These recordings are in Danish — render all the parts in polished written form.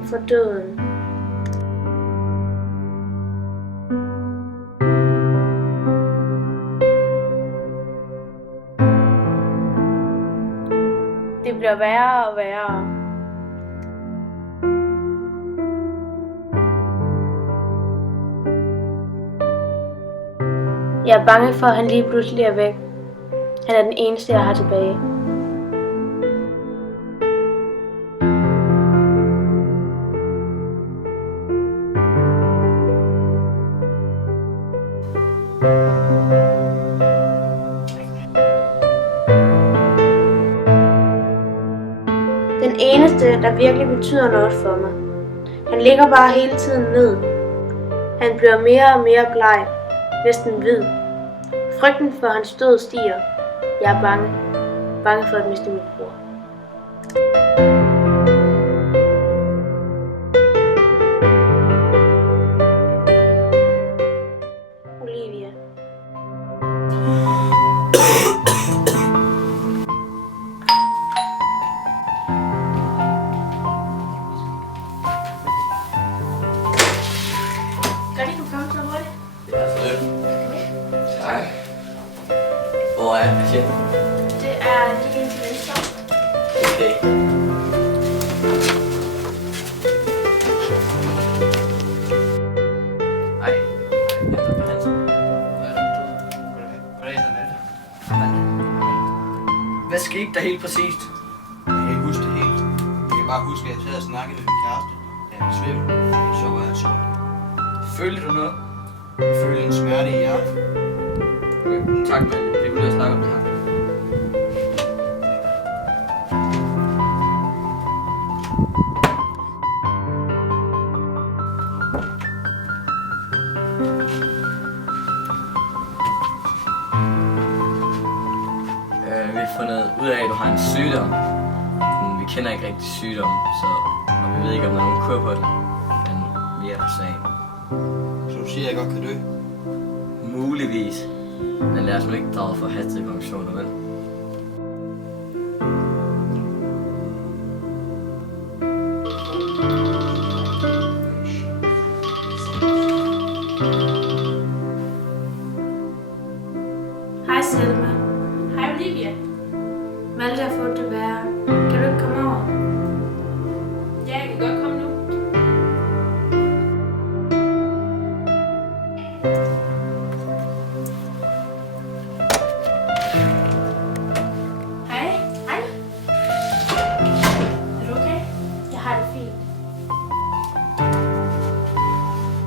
frygten for døden. Det bliver værre og værre. Jeg er bange for, at han lige pludselig er væk. Han er den eneste, jeg har tilbage. Den eneste, der virkelig betyder noget for mig. Han ligger bare hele tiden ned. Han bliver mere og mere bleg, næsten hvid. Frygten for hans død stiger. Jeg er bange. Bange for at miste min bror. Olivia. Kan du komme så hurtigt? Ja, så lidt. Tak. Hvor er patienten? Det er lige ind til venstre. Okay. Hej. Jeg er Dr. Hansen. Goddag, Annette. Hvad skete der helt præcist? Jeg kan ikke huske det helt. Jeg kan bare huske, at jeg sad og snakkede med min kæreste. Da jeg svimmel, så var jeg sort. Følte du noget? Jeg følte en smerte i hjertet. Okay. Tak, mand. Vi kunne da snakke om det her. Vi har fundet ud af, at du har en sygdom. Men vi kender ikke rigtig sygdommen, og vi ved ikke, om der er nogen kur på den. Men vi er på sagen. Så du siger, at jeg godt kan dø? Muligvis. Men lad os nu ikke drage for hastige konklusioner, vel? Hej Selma. Hej Olivia. Malte har fået det værre. Kan du ikke komme over? Ja, jeg kan godt komme nu. Hej. Hej. Er du okay? Jeg har det fint.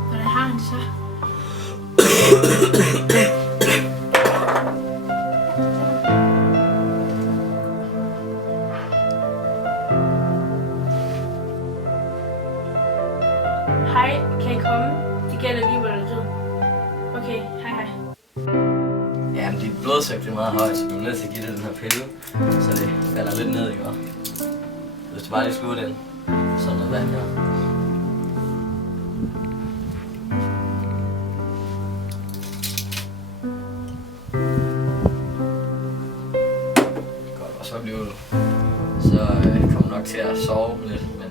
Hvordan har han det så? Hej, kan I komme? Det gælder lige, hvor du død. Okay, hej. Jamen, dit blodtryk er meget højt, så vi er nødt til at give dig den her pille, så det falder lidt ned, ikke? Hvis du bare lige sluger den, sådan noget vand her. Godt, og så bliver du. Så kommer du nok til at sove lidt, men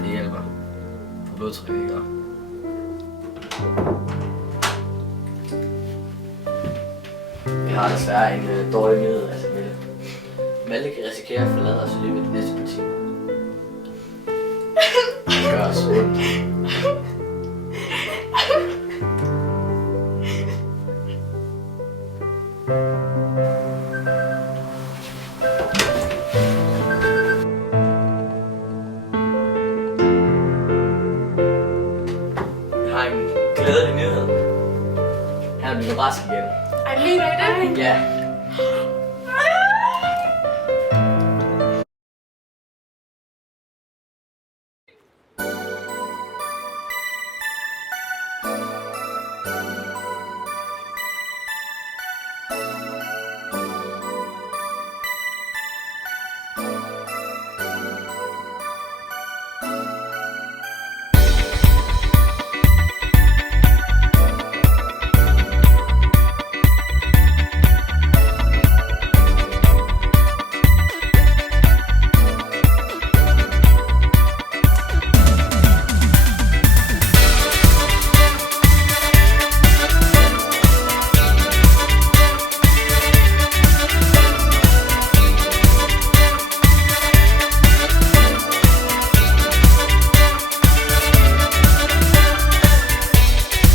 det hjælper på blodtrykket, ikke? Vi har desværre en dårlig nyhed, altså Malte kan risikere at forlade os i løbet af de næste par timer. Det gør os ondt. Jeg har en glædelig nyhed. Han er blevet rask igen. Ej, mener I det? Ja,